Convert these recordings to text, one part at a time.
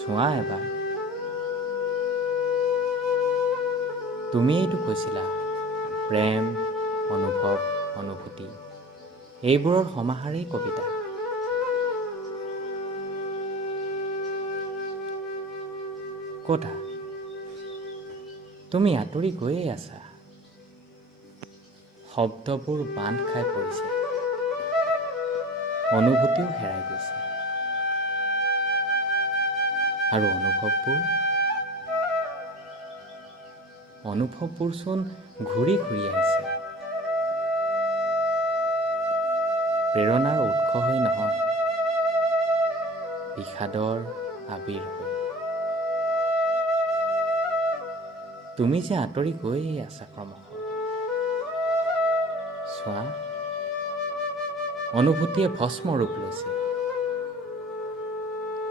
চোৱা এবাৰ, তুমিয়েইতো কৈছিলা প্ৰেম, অনুভৱ, অনুভূতি এইবোৰৰ সমাহাৰেই কবিতা। ক'তা তুমি আঁতৰি গৈয়ে আছা, শব্দবোৰ বান্ধ খাই পৰিছে, অনুভূতিও হেৰাই গৈছে, আৰু অনুভৱবোৰ চোন ঘূৰি ঘূৰি আহিছে, প্ৰেৰণাৰ উৎস হৈ নহয়, বিষাদৰ আবিৰ হৈ। তুমি যে আঁতৰি গৈয়ে আছা ক্ৰমশঃ, চোৱা অনুভূতিয়ে ভস্ম ৰূপ লৈছে,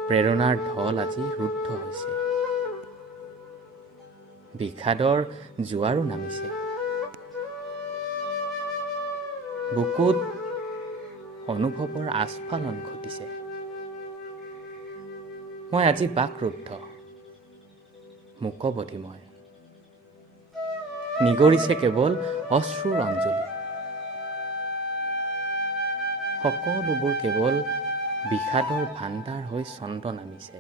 প্ৰেৰণাৰ ঢল আজি ৰুদ্ধ হৈছে, বিষাদৰ জোৱাৰো নামিছে, বুকুত অনুভৱৰ আস্ফালন ঘটিছে। মই আজি বাকৰুদ্ধ, মূকবধি মই, নিগৰিছে কেৱল অশ্ৰুৰ অঞ্জলি, সকলোবোৰ কেৱল বিষাদৰ ভাণ্ডাৰ হৈ চন্দ নামিছে।